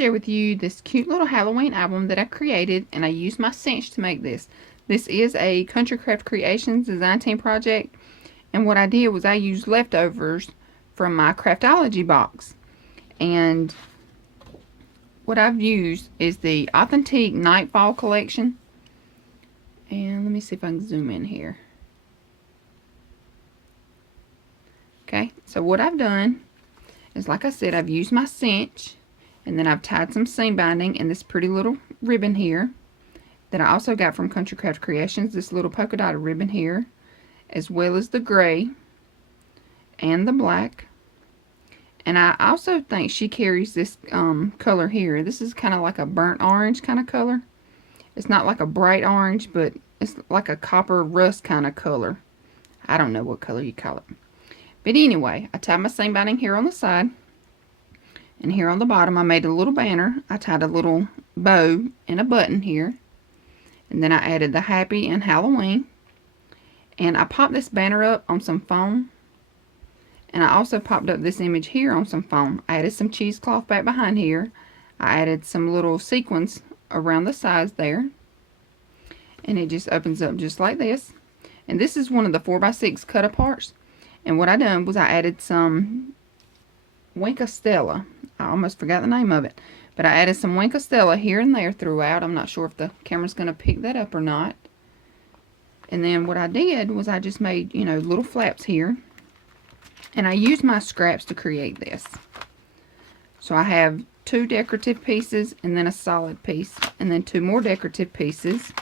share with you this cute little Halloween album that I created, and I used my cinch to make this. This is a Country Craft Creations design team project, and what I did was I used leftovers from my Craftology box. And what I've used is the Authentique Nightfall Collection. And let me see if I can zoom in here. Okay, so what I've done is, like I said, I've used my cinch, and then I've tied some seam binding in this pretty little ribbon here that I also got from Country Craft Creations, this little polka dotted ribbon here, as well as the gray and the black. And I also think she carries this color here. This is kind of like a burnt orange kind of color. It's not like a bright orange, but it's like a copper rust kind of color. I don't know what color you call it. But anyway, I tied my seam binding here on the side. And here on the bottom, I made a little banner. I tied a little bow and a button here. And then I added the Happy and Halloween. And I popped this banner up on some foam. And I also popped up this image here on some foam. I added some cheesecloth back behind here. I added some little sequins around the sides there. And it just opens up just like this. And this is one of the 4x6 cut aparts. And what I done was I added some Stella. I almost forgot the name of it. But I added some Stella here and there throughout. I'm not sure if the camera's going to pick that up or not. And then what I did was I just made, you know, little flaps here. And I used my scraps to create this. So I have 2 decorative pieces and then a solid piece. And then 2 more decorative pieces.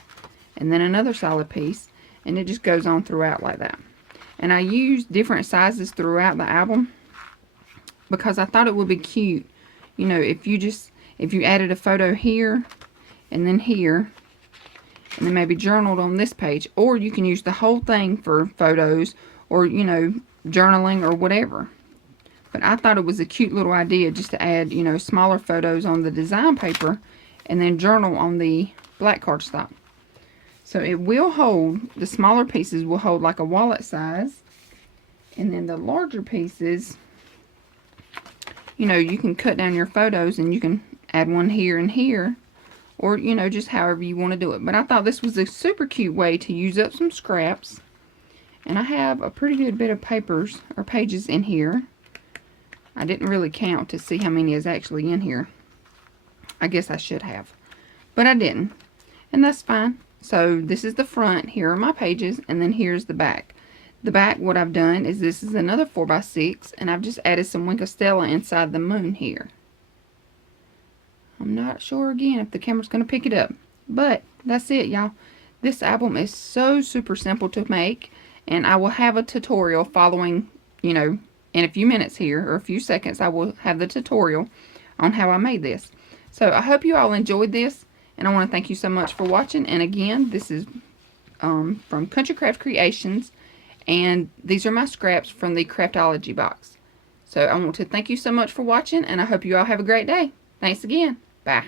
And then another solid piece. And it just goes on throughout like that. And I used different sizes throughout the album because I thought it would be cute. You know, if you added a photo here and then here, and then maybe journaled on this page, or you can use the whole thing for photos or, you know, journaling or whatever. But I thought it was a cute little idea just to add, you know, smaller photos on the design paper and then journal on the black cardstock. So it will hold, the smaller pieces will hold like a wallet size. And then the larger pieces, you know, you can cut down your photos and you can add one here and here. Or, you know, just however you want to do it. But I thought this was a super cute way to use up some scraps. And I have a pretty good bit of papers or pages in here. I didn't really count to see how many is actually in here. I guess I should have. But I didn't. And that's fine. So this is the front. Here are my pages. And then here's the back. The back, what I've done is this is another 4x6. And I've just added some Stella inside the moon here. I'm not sure again if the camera's going to pick it up. But that's it, y'all. This album is so super simple to make. And I will have a tutorial following, you know, in a few minutes here. Or a few seconds I will have the tutorial on how I made this. So I hope you all enjoyed this. And I want to thank you so much for watching. And again, this is from Country Craft Creations. And these are my scraps from the Craftology box. So I want to thank you so much for watching. And I hope you all have a great day. Thanks again. Bye.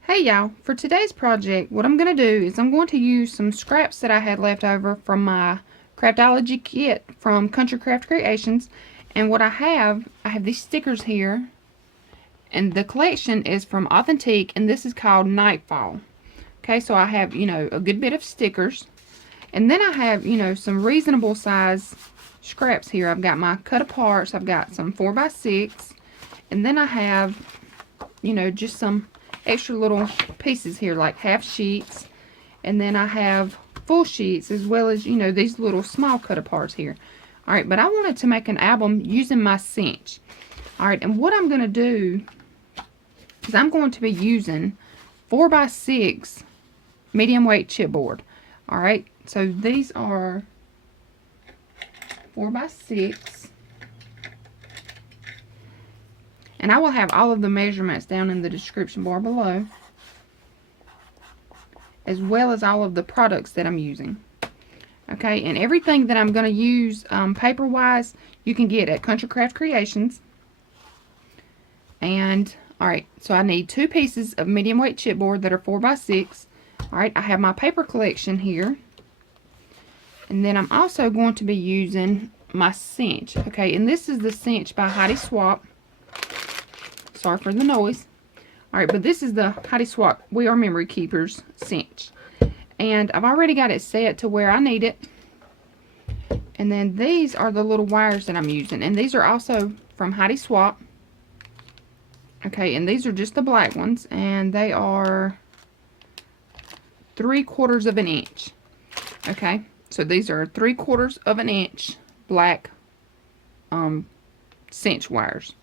Hey y'all. For today's project, what I'm going to do is I'm going to use some scraps that I had left over from my Craftology kit from Country Craft Creations. And what I have these stickers here. And the collection is from Authentique, and this is called Nightfall. Okay, so I have, you know, a good bit of stickers. And then I have, you know, some reasonable size scraps here. I've got my cut aparts. I've got some 4x6. And then I have, you know, just some extra little pieces here, like half sheets. And then I have full sheets, as well as, you know, these little small cut aparts here. Alright, but I wanted to make an album using my cinch. Alright, and what I'm going to do is I'm going to be using 4x6 medium weight chipboard. Alright, so these are 4x6. And I will have all of the measurements down in the description bar below, as well as all of the products that I'm using. Okay, and everything that I'm going to use paper-wise, you can get at Country Craft Creations. And, alright, so I need 2 pieces of medium weight chipboard that are 4x6. Alright, I have my paper collection here. And then I'm also going to be using my cinch. Okay, and this is the cinch by Heidi Swap. Sorry for the noise. Alright, but this is the Heidi Swapp We Are Memory Keepers cinch. And I've already got it set to where I need it. And then these are the little wires that I'm using. And these are also from Heidi Swapp. Okay, and these are just the black ones. And they are 3/4 of an inch. Okay, so these are 3/4 of an inch black cinch wires.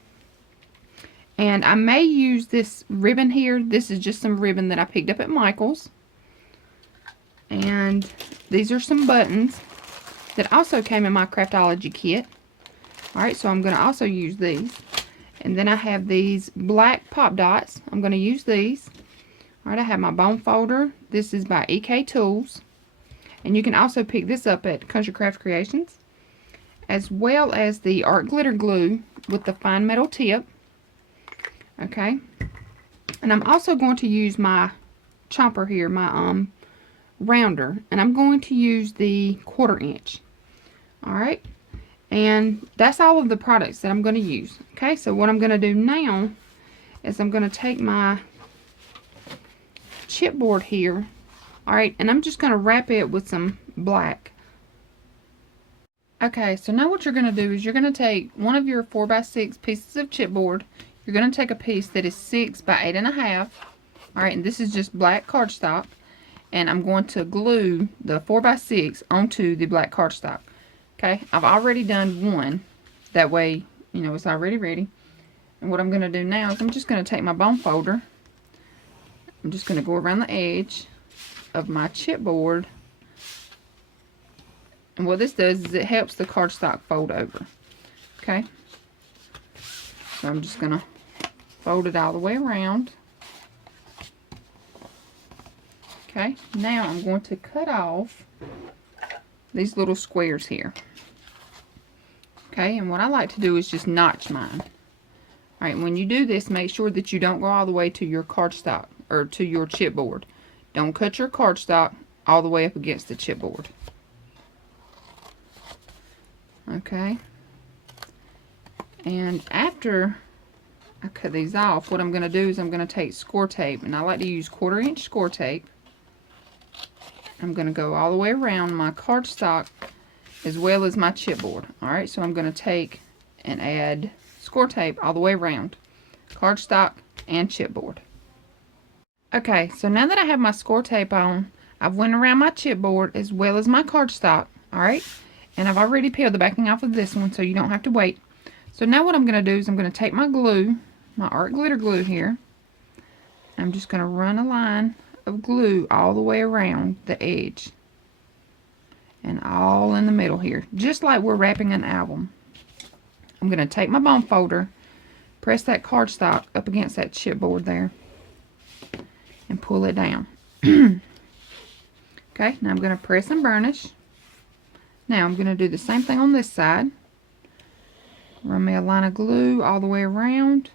And I may use this ribbon here. This is just some ribbon that I picked up at Michael's. And these are some buttons that also came in my Craftology kit. Alright, so I'm going to also use these. And then I have these black pop dots. I'm going to use these. Alright, I have my bone folder. This is by EK Tools. And you can also pick this up at Country Craft Creations. As well as the art glitter glue with the fine metal tip. Okay, and I'm also going to use my chomper here, my rounder, and I'm going to use the 1/4 inch. Alright, and that's all of the products that I'm going to use. Okay, so what I'm going to do now is I'm going to take my chipboard here. Alright, and I'm just going to wrap it with some black. Okay, so now what you're going to do is you're going to take one of your 4x6 pieces of chipboard. You're going to take a piece that is 6 by 8.5. Alright, and this is just black cardstock. And I'm going to glue the 4x6 onto the black cardstock. Okay, I've already done one. That way, you know, it's already ready. And what I'm going to do now is I'm just going to take my bone folder. I'm just going to go around the edge of my chipboard. And what this does is it helps the cardstock fold over. Okay. So I'm just going to fold it all the way around. Okay, now I'm going to cut off these little squares here. Okay, and what I like to do is just notch mine. Alright, when you do this, make sure that you don't go all the way to your cardstock, or to your chipboard. Don't cut your cardstock all the way up against the chipboard. Okay. And after I cut these off, what I'm going to do is I'm going to take score tape, and I like to use 1/4 inch score tape. I'm going to go all the way around my cardstock as well as my chipboard. Alright, so I'm going to take and add score tape all the way around cardstock and chipboard. Okay, so now that I have my score tape on, I've went around my chipboard as well as my cardstock. Alright, and I've already peeled the backing off of this one, so you don't have to wait. So now what I'm going to do is I'm going to take my glue, my art glitter glue here. I'm just going to run a line of glue all the way around the edge. And all in the middle here. Just like we're wrapping an album. I'm going to take my bone folder, press that cardstock up against that chipboard there. And pull it down. Okay, now I'm going to press and burnish. Now I'm going to do the same thing on this side. Run me a line of glue all the way around.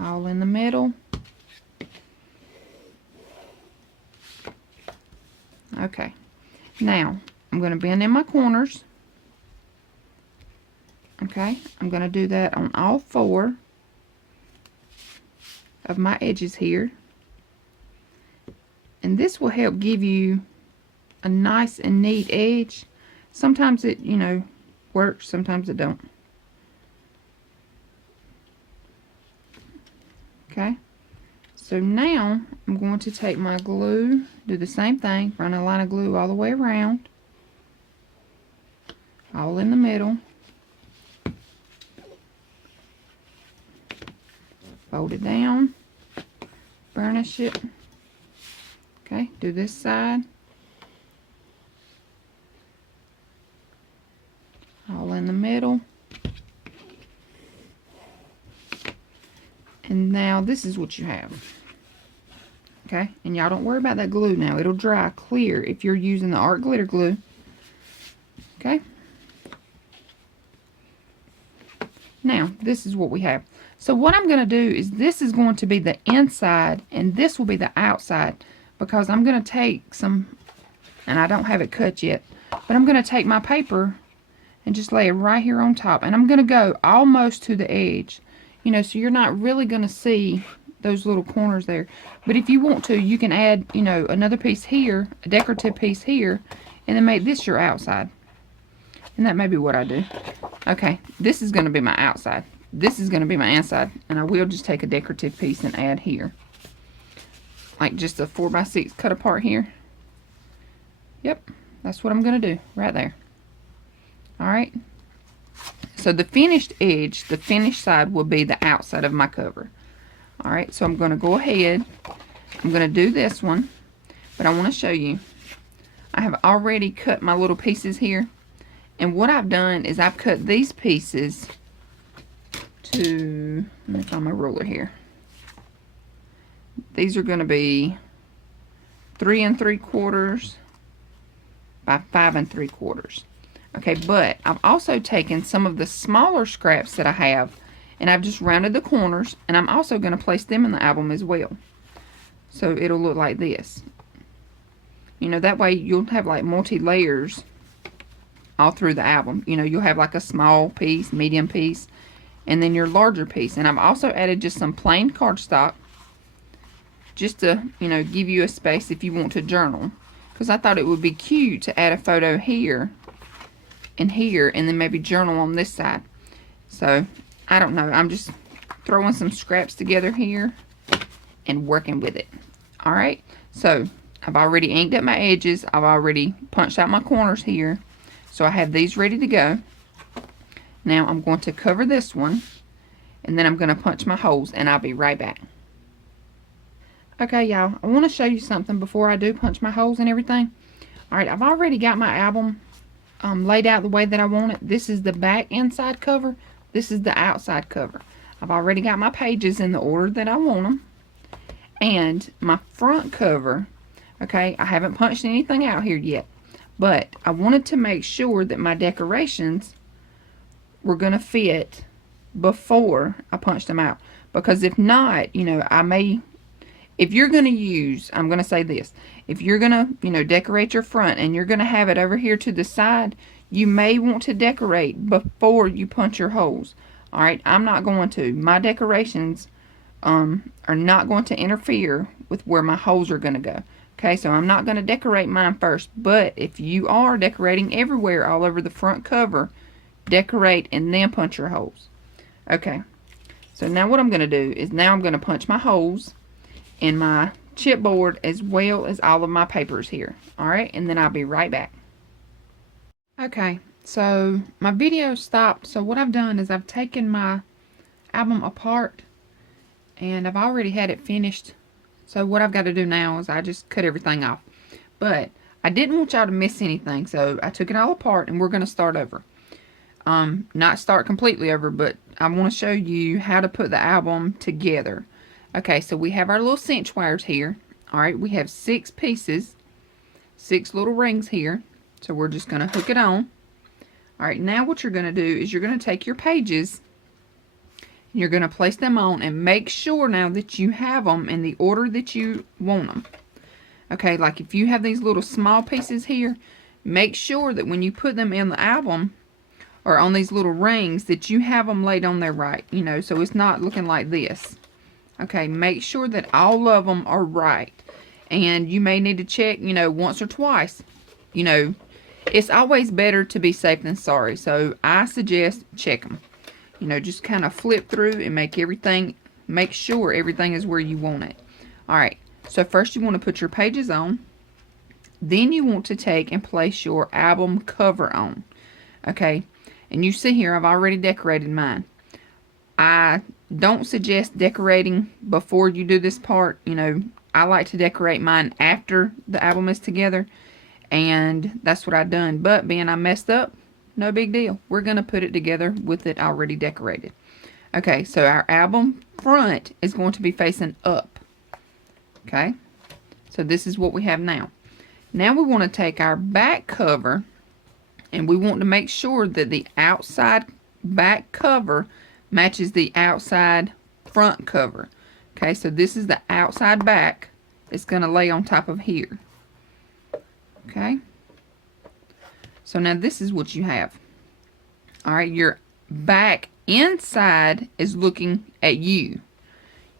All in the middle. Okay. Now, I'm going to bend in my corners. Okay. I'm going to do that on all 4 of my edges here. And this will help give you a nice and neat edge. Sometimes it, you know, works, sometimes it don't. Okay, so now I'm going to take my glue, do the same thing, run a line of glue all the way around, all in the middle, fold it down, burnish it. Okay, do this side. All in the middle. And now this is what you have. Okay, and y'all don't worry about that glue now. It'll dry clear if you're using the art glitter glue. Okay. Now, this is what we have. So what I'm going to do is this is going to be the inside and this will be the outside, because I'm going to take some, and I don't have it cut yet, but I'm going to take my paper and just lay it right here on top. And I'm going to go almost to the edge, you know, so you're not really going to see those little corners there. But if you want to, you can add, you know, another piece here, a decorative piece here, and then make this your outside. And that may be what I do. Okay, this is going to be my outside. This is going to be my inside. And I will just take a decorative piece and add here. Like just a 4x6 cut apart here. Yep, that's what I'm going to do right there. Alright. So the finished edge, the finished side will be the outside of my cover. Alright, so I'm going to go ahead. I'm going to do this one. But I want to show you. I have already cut my little pieces here. And what I've done is I've cut these pieces to, let me find my ruler here. These are going to be 3 3/4 by 5 3/4. Okay, but I've also taken some of the smaller scraps that I have, and I've just rounded the corners, and I'm also going to place them in the album as well. So it'll look like this. You know, that way you'll have like multi-layers all through the album. You know, you'll have like a small piece, medium piece, and then your larger piece. And I've also added just some plain cardstock just to, you know, give you a space if you want to journal. Because I thought it would be cute to add a photo here and here, and then maybe journal on this side. So, I don't know. I'm just throwing some scraps together here and working with it. Alright, so I've already inked up my edges. I've already punched out my corners here. So I have these ready to go. Now I'm going to cover this one, and then I'm going to punch my holes, and I'll be right back. Okay, y'all, I want to show you something before I do punch my holes and everything. Alright, I've already got my album laid out the way that I want it. This is the back inside cover. This is the outside cover. I've already got my pages in the order that I want them. And my front cover, okay, I haven't punched anything out here yet. But I wanted to make sure that my decorations were going to fit before I punched them out. Because if not, you know, I may, if you're going to use, I'm going to say this, if you're going to, you know, decorate your front and you're going to have it over here to the side, you may want to decorate before you punch your holes. Alright, I'm not going to. My decorations are not going to interfere with where my holes are going to go. Okay, so I'm not going to decorate mine first, but if you are decorating everywhere all over the front cover, decorate and then punch your holes. Okay, so now what I'm going to do is now I'm going to punch my holes in my chipboard as well as all of my papers here. Alright, and then I'll be right back. Okay, so my video stopped. So what I've done is I've taken my album apart and I've already had it finished. So what I've got to do now is I just cut everything off. But I didn't want y'all to miss anything, so I took it all apart and we're going to start over. Not start completely over, but I want to show you how to put the album together. Okay, so we have our little cinch wires here. Alright, we have 6 pieces, 6 little rings here. So we're just going to hook it on. Alright, now what you're going to do is you're going to take your pages, you're going to place them on, and make sure now that you have them in the order that you want them. Okay, like if you have these little small pieces here, make sure that when you put them in the album or on these little rings that you have them laid on there right, you know, so it's not looking like this. Okay, make sure that all of them are right. And you may need to check, you know, once or twice. You know, it's always better to be safe than sorry, so I suggest check them. You know, just kind of flip through and make sure everything is where you want it. Alright, so first you want to put your pages on. Then you want to take and place your album cover on. Okay, and you see here I've already decorated mine. I don't suggest decorating before you do this part. You know, I like to decorate mine after the album is together. And that's what I've done. But being I messed up, no big deal. We're going to put it together with it already decorated. Okay, so our album front is going to be facing up. Okay, so this is what we have now. Now we want to take our back cover and we want to make sure that the outside back cover matches the outside front cover. Okay, so this is the outside back. It's going to lay on top of here. Okay, so now this is what you have. All right, your back inside is looking at you.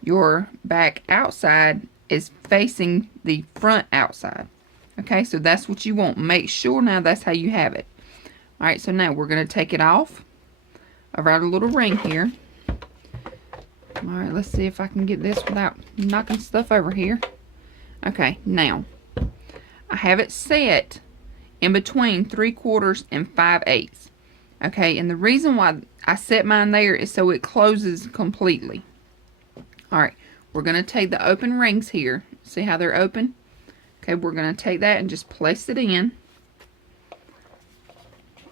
Your back outside is facing the front outside. Okay, so that's what you want. Make sure now that's how you have it. All right, so now we're going to take it off of our little ring here. All right, let's see if I can get this without knocking stuff over here. Okay, now I have it set in between 3/4 and 5/8. Okay, and the reason why I set mine there is so it closes completely. All right, we're going to take the open rings here. See how they're open? Okay, we're going to take that and just place it in.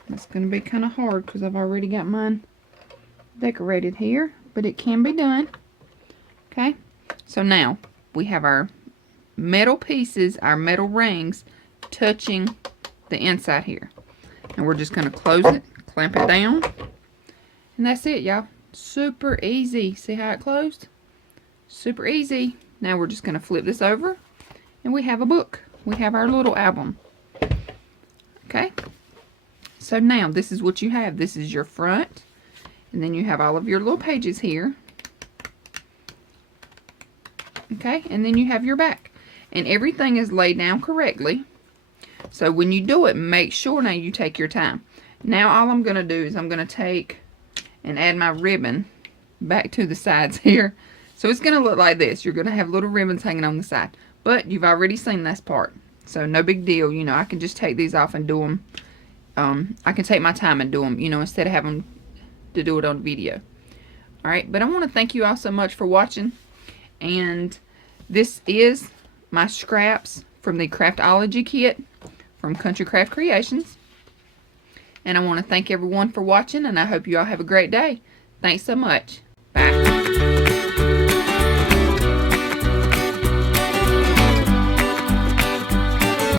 It's going to be kind of hard because I've already got mine decorated here, but it can be done. Okay, so now we have our metal pieces, our metal rings touching the inside here. And we're just going to close it, clamp it down, and that's it, y'all. Super easy. See how it closed? Super easy. Now we're just going to flip this over, and we have a book. We have our little album. Okay, so now this is what you have. This is your front, and then you have all of your little pages here. Okay, and then you have your back, and everything is laid down correctly. So when you do it, make sure now you take your time. Now all I'm going to do is I'm going to take and add my ribbon back to the sides here. So it's going to look like this. You're going to have little ribbons hanging on the side. But you've already seen this part. So no big deal. You know, I can just take these off and do them. I can take my time and do them, you know, instead of having to do it on video. Alright, but I want to thank you all so much for watching. And this is my scraps from the Craftology Kit from Country Craft Creations. And I want to thank everyone for watching, and I hope you all have a great day. Thanks so much. Bye.